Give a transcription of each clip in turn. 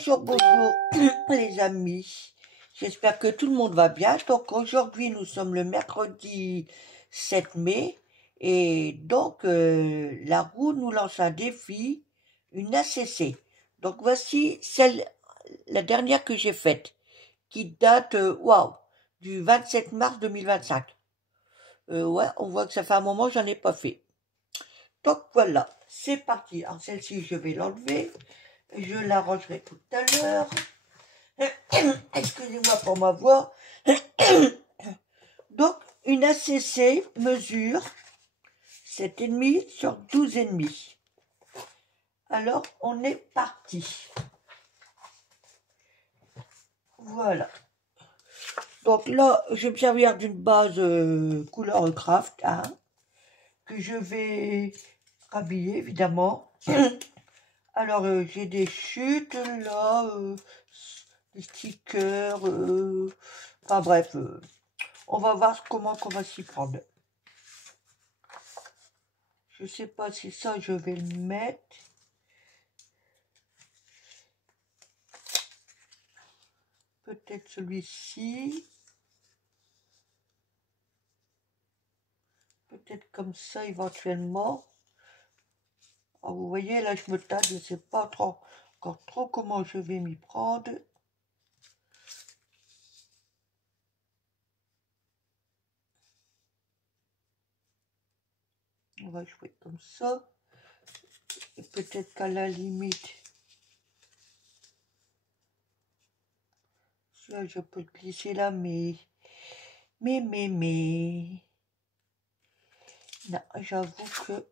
Bonjour, bonjour les amis. J'espère que tout le monde va bien. Donc aujourd'hui nous sommes le mercredi 7 mai et donc la roue nous lance un défi, une ACC. Donc voici la dernière que j'ai faite qui date waouh, du 27 mars 2025. Ouais, on voit que ça fait un moment que j'en ai pas fait. Donc voilà, c'est parti. Alors celle-ci je vais l'enlever. Je la rangerai tout à l'heure. Excusez-moi pour ma voix. Donc, une ACC mesure 7,5 sur 12,5. Alors, on est parti. Voilà. Donc là, je vais me servir d'une base couleur craft, hein, que je vais rhabiller, évidemment. Alors, j'ai des chutes, là, des stickers, enfin bref, on va voir comment on va s'y prendre. Je sais pas si ça, je vais le mettre. Peut-être celui-ci. Peut-être comme ça, éventuellement. Alors, vous voyez, là, je me tâte. Je ne sais pas encore trop comment je vais m'y prendre. On va jouer comme ça. Et peut-être qu'à la limite, là, je peux le glisser là, mais... Non, j'avoue que...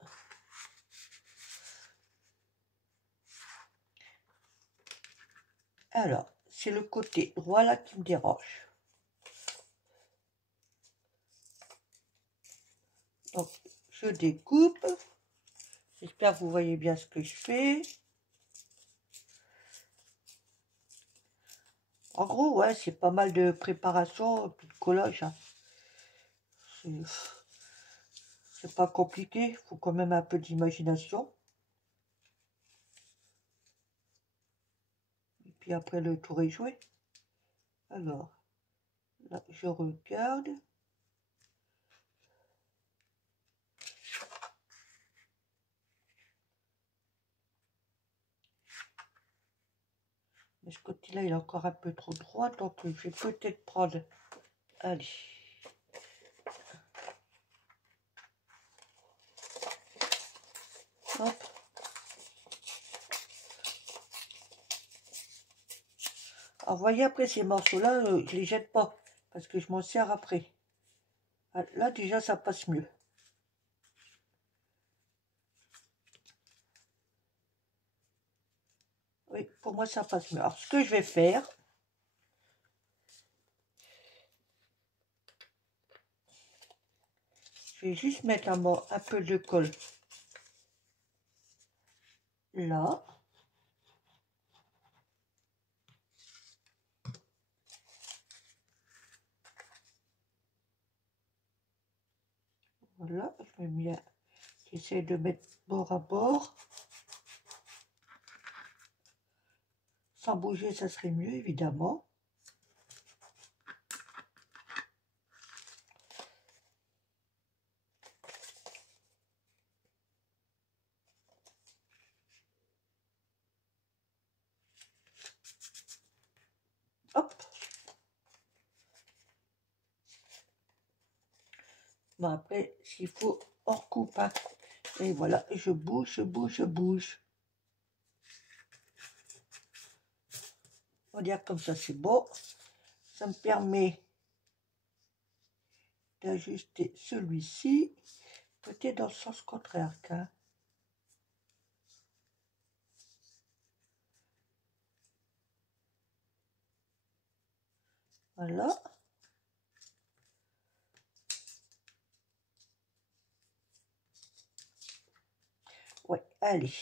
Alors, c'est le côté droit là qui me dérange. Donc, je découpe. J'espère que vous voyez bien ce que je fais. En gros, ouais, c'est pas mal de préparation, puis de collage. Hein. C'est pas compliqué, il faut quand même un peu d'imagination. Et puis après, le tour est joué. Alors, là, je regarde. Mais ce côté-là, il est encore un peu trop droit, donc je vais peut-être prendre... Allez. Hop. Alors, vous voyez, après ces morceaux-là, je les jette pas, parce que je m'en sers après. Là, déjà, ça passe mieux. Oui, pour moi, ça passe mieux. Alors, ce que je vais faire... Je vais juste mettre un peu de colle là. Voilà, je vais bien. J'essaie de mettre bord à bord. Sans bouger, ça serait mieux, évidemment. Hop. Bon, après, s'il faut, on recoupe. Hein. Et voilà, je bouge, je bouge, je bouge. On va dire comme ça, c'est beau. Ça me permet d'ajuster celui-ci. Peut-être dans le sens contraire. Hein. Voilà. Ouais, allez.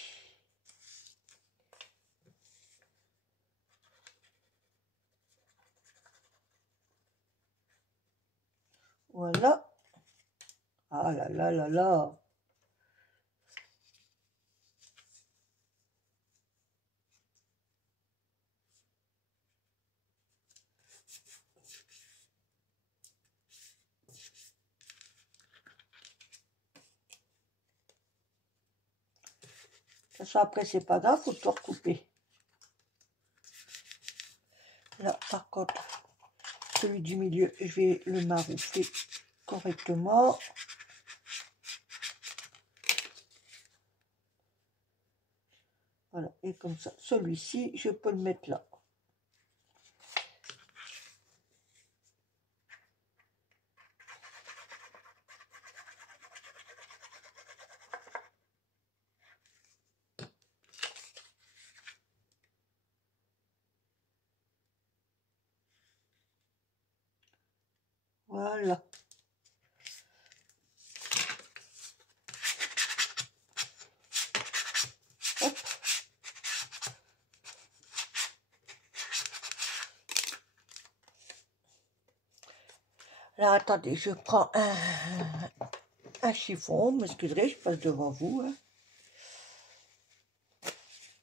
Voilà. Ah là là là là. Ça, après, c'est pas grave, faut tout recouper. Là, par contre, celui du milieu, je vais le maroufler correctement. Voilà, et comme ça, celui-ci, je peux le mettre là. Voilà. Hop. Alors, attendez, je prends un chiffon. Vous m'excuserez, je passe devant vous. Hein.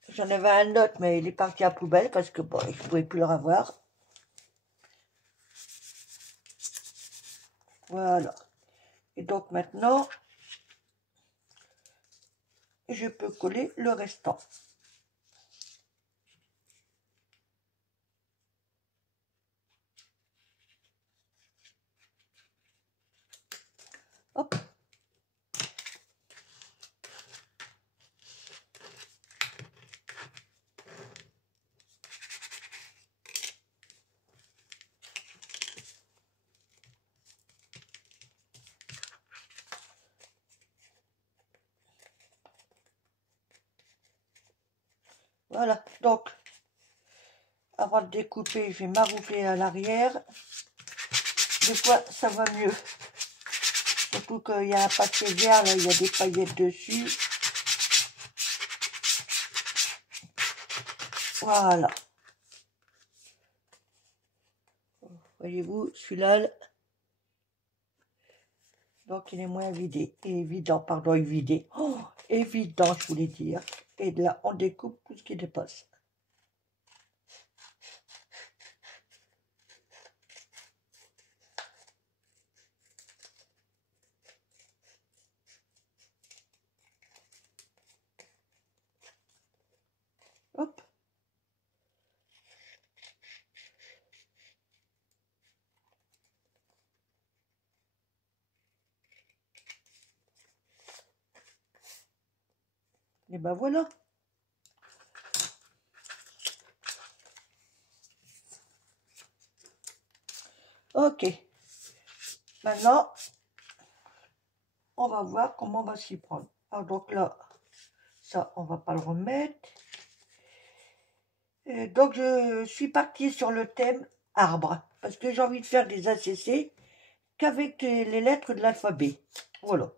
J'en avais un autre, mais il est parti à la poubelle parce que bon, je ne pouvais plus le revoir. Voilà. Et donc maintenant, je peux coller le restant. Hop. Voilà. Donc, avant de découper, je vais maroufler à l'arrière. Des fois, ça va mieux. Surtout qu'il y a un papier vert, là, il y a des paillettes dessus. Voilà. Voyez-vous, celui-là, donc il est moins vidé. Évident, pardon, évidé. Oh, évident, je voulais dire. Et là, on découpe tout ce qui dépasse. Hop. Et ben voilà. Ok. Maintenant, on va voir comment on va s'y prendre. Alors donc là, ça, on va pas le remettre. Et donc je suis partie sur le thème arbre. Parce que j'ai envie de faire des ACC qu'avec les lettres de l'alphabet. Voilà.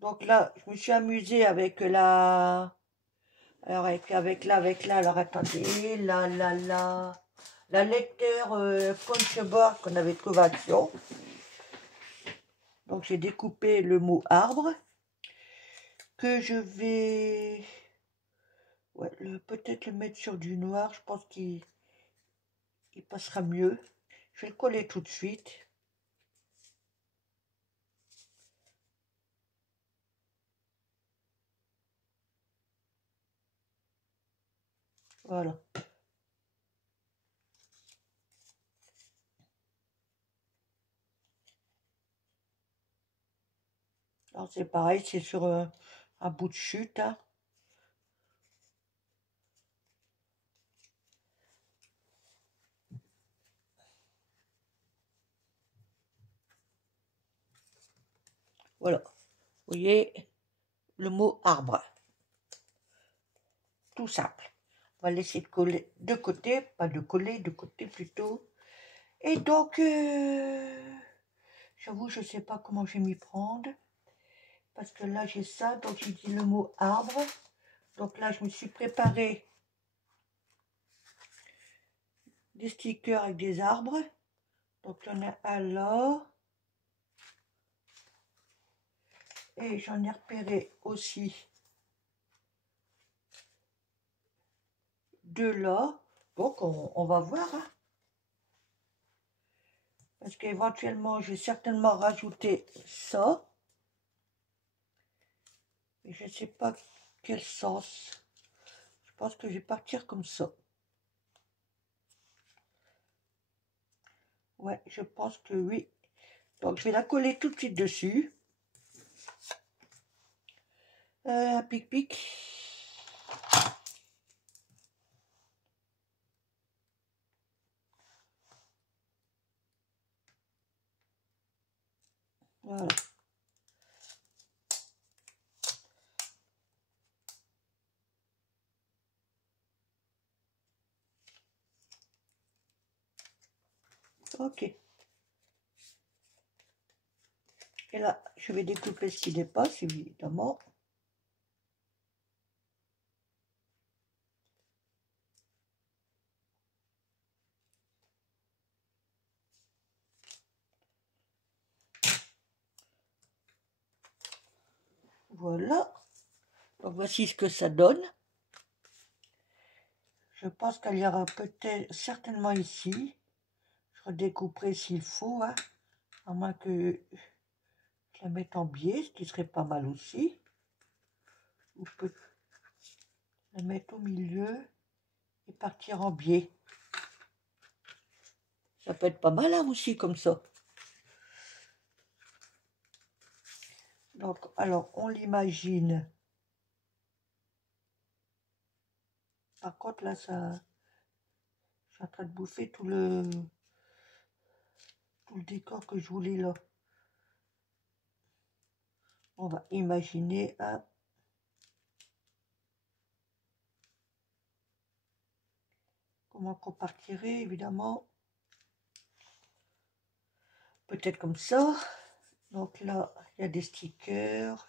Donc là, je me suis amusée avec la... Alors avec la, alors attendez, la lecteur punchboard qu'on avait trouvé à Action. Donc j'ai découpé le mot arbre que je vais ouais, peut-être le mettre sur du noir. Je pense qu'il passera mieux. Je vais le coller tout de suite. Voilà. Alors c'est pareil, c'est sur un bout de chute. Hein. Voilà. Vous voyez le mot arbre. Tout simple. On va laisser coller de côté, pas de coller, de côté plutôt. Et donc, j'avoue, je ne sais pas comment je vais m'y prendre. Parce que là, j'ai ça, donc j'ai dit le mot arbre. Donc là, je me suis préparé des stickers avec des arbres. Donc, il y en a un là. Et j'en ai repéré aussi deux là. Donc, on va voir. Hein. Parce qu'éventuellement, je vais certainement rajouter ça. Mais je ne sais pas quel sens. Je pense que je vais partir comme ça. Ouais, je pense que oui. Donc je vais la coller tout de suite dessus. Pic. Voilà. Ok. Et là, je vais découper ce qui dépasse, évidemment. Voilà. Donc voici ce que ça donne. Je pense qu'elle y aura peut-être certainement ici. Je redécouperai s'il faut, hein, à moins que je la mette en biais, ce qui serait pas mal aussi. Ou peut la mettre au milieu et partir en biais. Ça peut être pas mal hein, aussi comme ça. Donc, alors, on l'imagine. Par contre, là, ça, je suis en train de bouffer tout le décor que je voulais là. On va imaginer un... Comment qu'on partirait, évidemment. Peut-être comme ça. Donc là, il y a des stickers.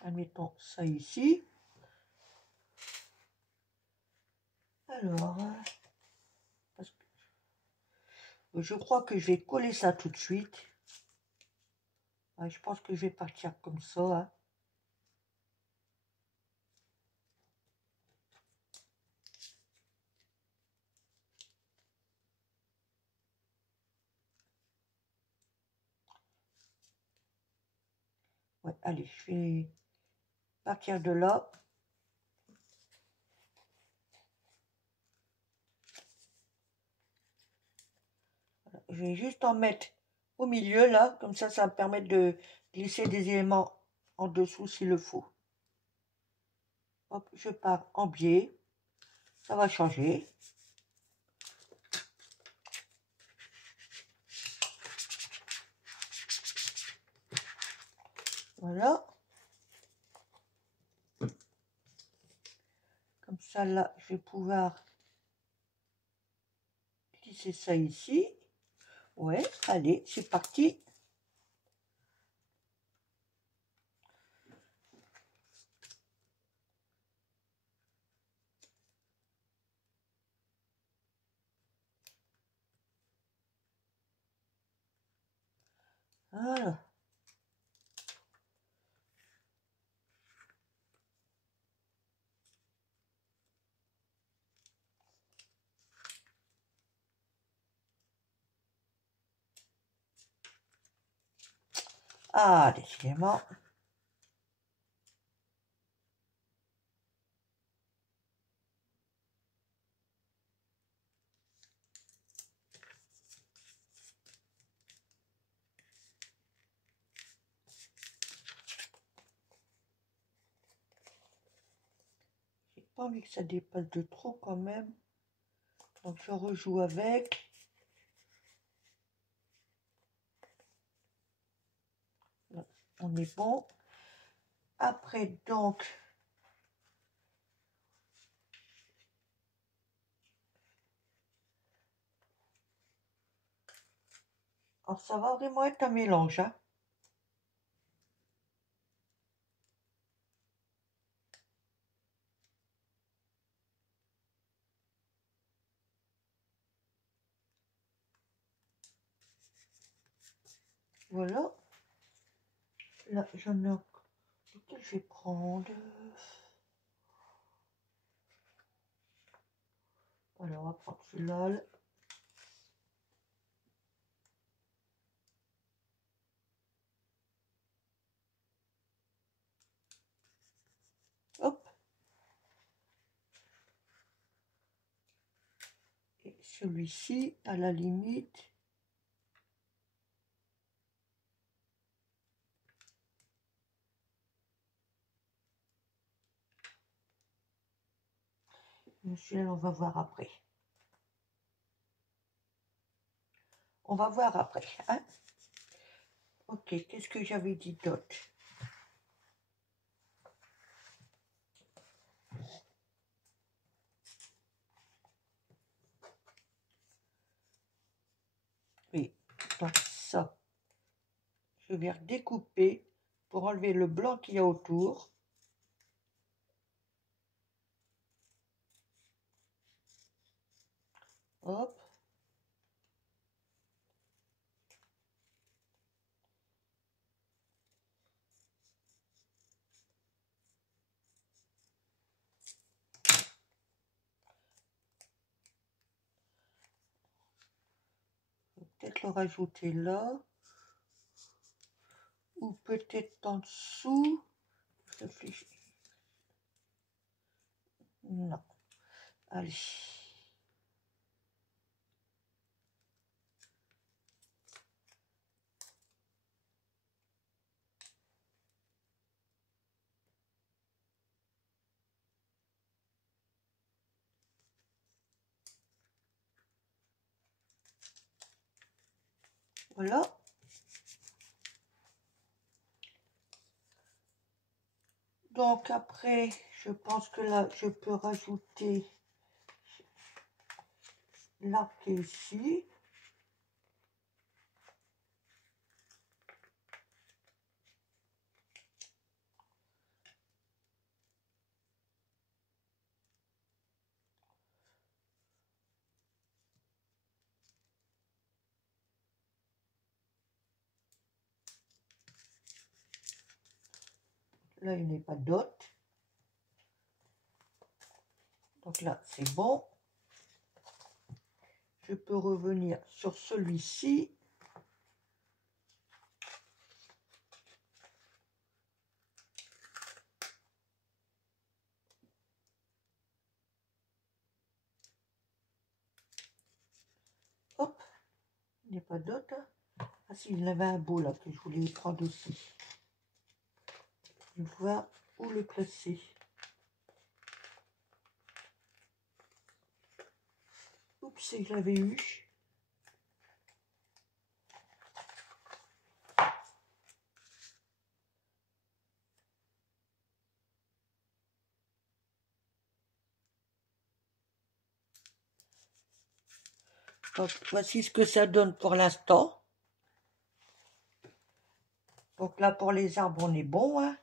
Admettons ça ici. Alors, parce que je crois que je vais coller ça tout de suite. Ouais, je pense que je vais partir comme ça. Hein. Ouais, allez, je vais partir de là. Voilà, je vais juste en mettre au milieu là, comme ça va me permettre de glisser des éléments en dessous s'il le faut. Hop, je pars en biais. Ça va changer. Voilà. Comme ça, là, je vais pouvoir glisser ça ici. Ouais, allez, c'est parti. Voilà. Ah, décidément. J'ai pas envie que ça dépasse de trop quand même. Donc je rejoue avec. Là, on est bon. Après, donc, alors ça va vraiment être un mélange. Hein. Voilà. Là, j'en ai... Lequel je vais prendre? Alors, on va prendre celui-là. Hop. Et celui-ci, à la limite... Celui-là, on va voir après. On va voir après, hein. Ok, qu'est-ce que j'avais dit d'autre? Oui, donc ça, je vais redécouper pour enlever le blanc qu'il y a autour. Hop. Peut-être le rajouter là. Ou peut-être en dessous. Je réfléchis. Non. Allez. Voilà. Donc après, je pense que là, je peux rajouter l'arc qui est ici. Là, il n'y a pas d'autre. Donc là, c'est bon. Je peux revenir sur celui-ci. Hop, il n'y a pas d'autre. Ah si, il y avait un beau là que je voulais prendre aussi. Je vais voir où le placer. Oups, c'est que je l'avais eu. Donc, voici ce que ça donne pour l'instant. Donc là, pour les arbres, on est bon, hein.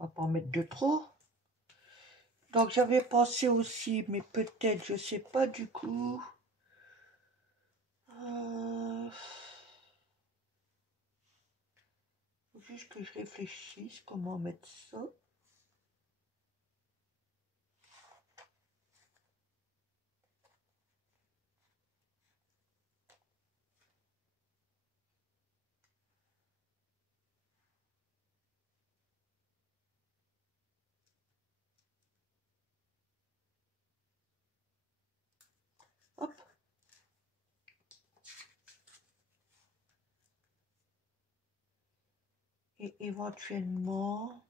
On va pas en mettre de trop. Donc j'avais pensé aussi, mais peut-être, je sais pas du coup. Faut juste que je réfléchisse comment mettre ça. Hop. Et éventuellement...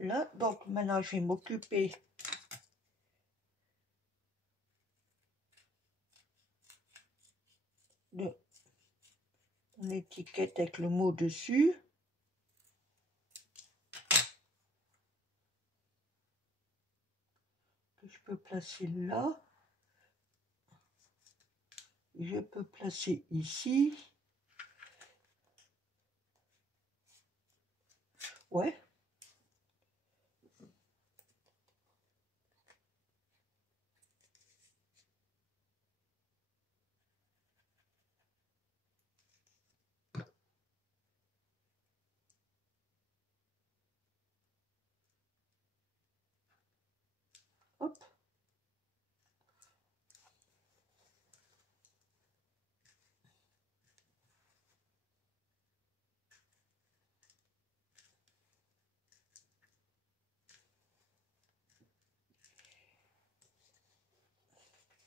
Là, donc maintenant, je vais m'occuper de mon étiquette avec le mot dessus. Que je peux placer là. Je peux placer ici. Ouais,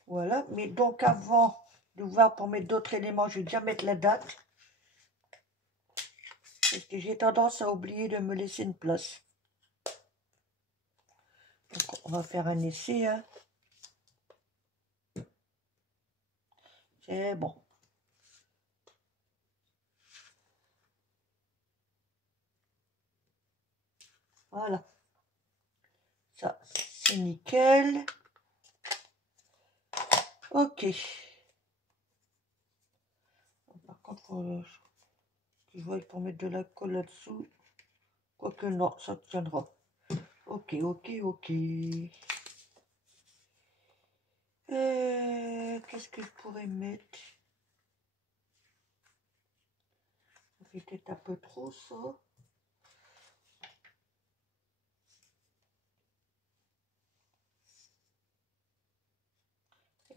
Voilà, mais donc avant de voir pour mettre d'autres éléments, je vais déjà mettre la date. Parce que j'ai tendance à oublier de me laisser une place. Donc on va faire un essai. Hein. C'est bon. Voilà. Ça, c'est nickel. Ok. Par contre, je vois pour mettre de la colle là-dessous. Quoique non, ça tiendra. Ok, ok, ok. Qu'est-ce que je pourrais mettre? Ça fait peut-être un peu trop, ça.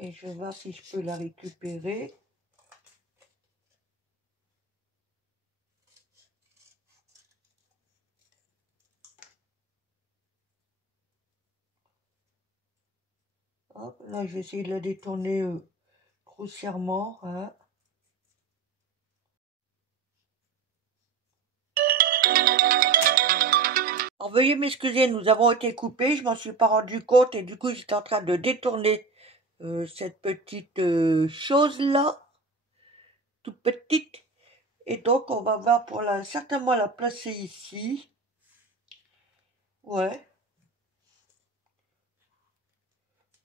Et je vais voir si je peux la récupérer. Hop, là, je vais essayer de la détourner grossièrement. Hein. Alors, veuillez m'excuser, nous avons été coupés, je m'en suis pas rendu compte et du coup, j'étais en train de détourner cette petite chose-là, toute petite. Et donc, on va voir pour certainement la placer ici. Ouais.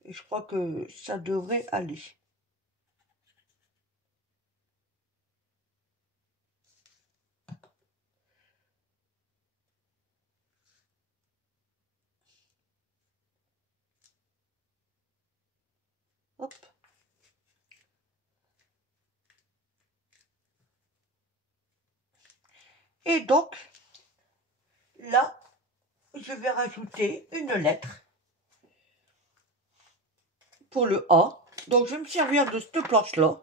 Et je crois que ça devrait aller. Hop. Et donc, là, je vais rajouter une lettre pour le A. Donc, je vais me servir de cette planche-là.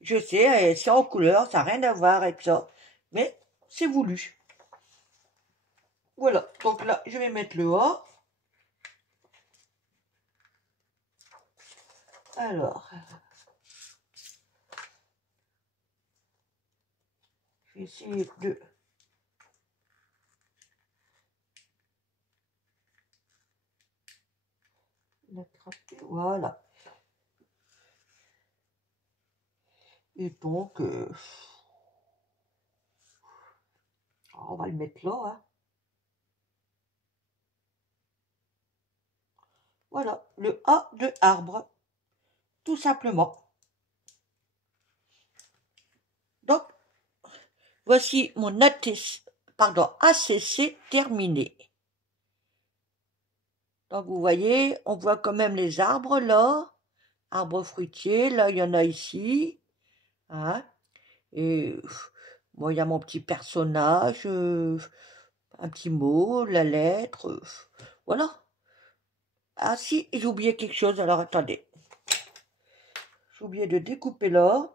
Je sais, c'est en couleur, ça n'a rien à voir avec ça. Mais c'est voulu. Voilà, donc là, je vais mettre le A. Alors, je vais essayer de l'attraper. Voilà. Et donc, on va le mettre là. Hein. Voilà, le A de arbre, tout simplement. Donc, voici mon ACC terminé. Donc, vous voyez, on voit quand même les arbres là. Arbres fruitiers, là, il y en a ici. Hein. Et bon, il y a mon petit personnage, un petit mot, la lettre. Voilà. Ah si, j'ai oublié quelque chose, alors attendez. J'ai oublié de découper là.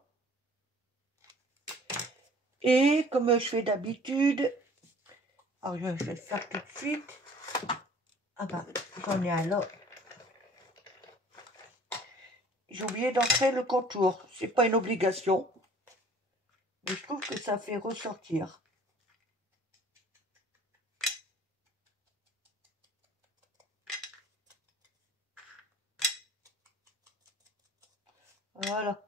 Et comme je fais d'habitude, alors je vais le faire tout de suite. Ah bah, j'en ai un là. J'ai oublié d'en faire le contour. C'est pas une obligation. Mais je trouve que ça fait ressortir. Voilà.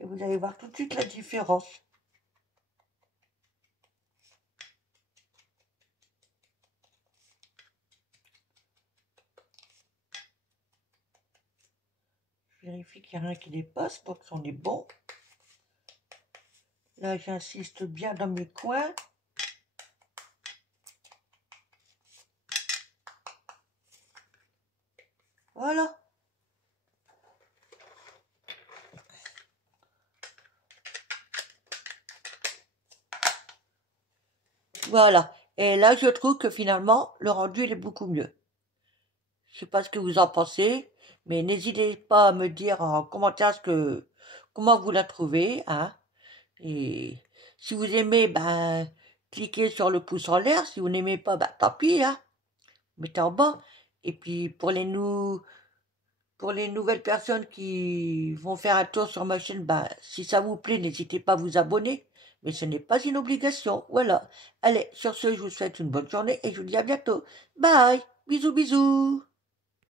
Et vous allez voir tout de suite la différence. Je vérifie qu'il n'y a rien qui dépasse, donc on est bon. Là, j'insiste bien dans mes coins. Voilà. Voilà. Et là, je trouve que finalement, le rendu, il est beaucoup mieux. Je sais pas ce que vous en pensez, mais n'hésitez pas à me dire en commentaire comment vous la trouvez, hein. Et si vous aimez, ben, cliquez sur le pouce en l'air. Si vous n'aimez pas, ben, tant pis, hein. Mettez en bas. Et puis, pour les nouvelles personnes qui vont faire un tour sur ma chaîne, ben, si ça vous plaît, n'hésitez pas à vous abonner. Mais ce n'est pas une obligation. Voilà. Allez, sur ce, je vous souhaite une bonne journée et je vous dis à bientôt. Bye. Bisous, bisous.